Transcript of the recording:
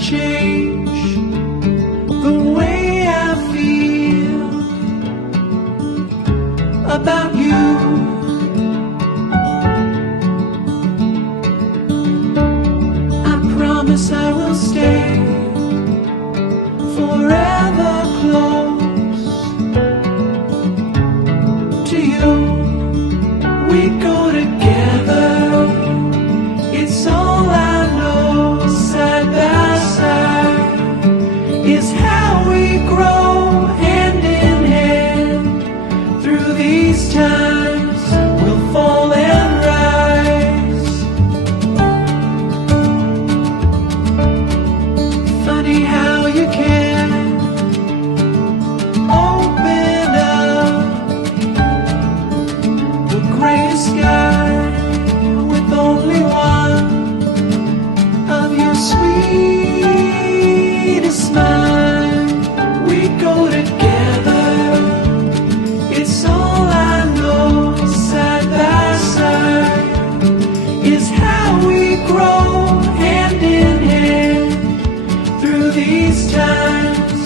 change the way I feel about you. I promise I will stay forever close to you. We go together, it's all I know. Side by side is how we grow, hand in hand. Through these times we'll fall and rise. Funny how you can open up the gray sky with only one of your sweetest smile. We go together, it's all I know. Side by side is how we grow, hand in hand. Through these times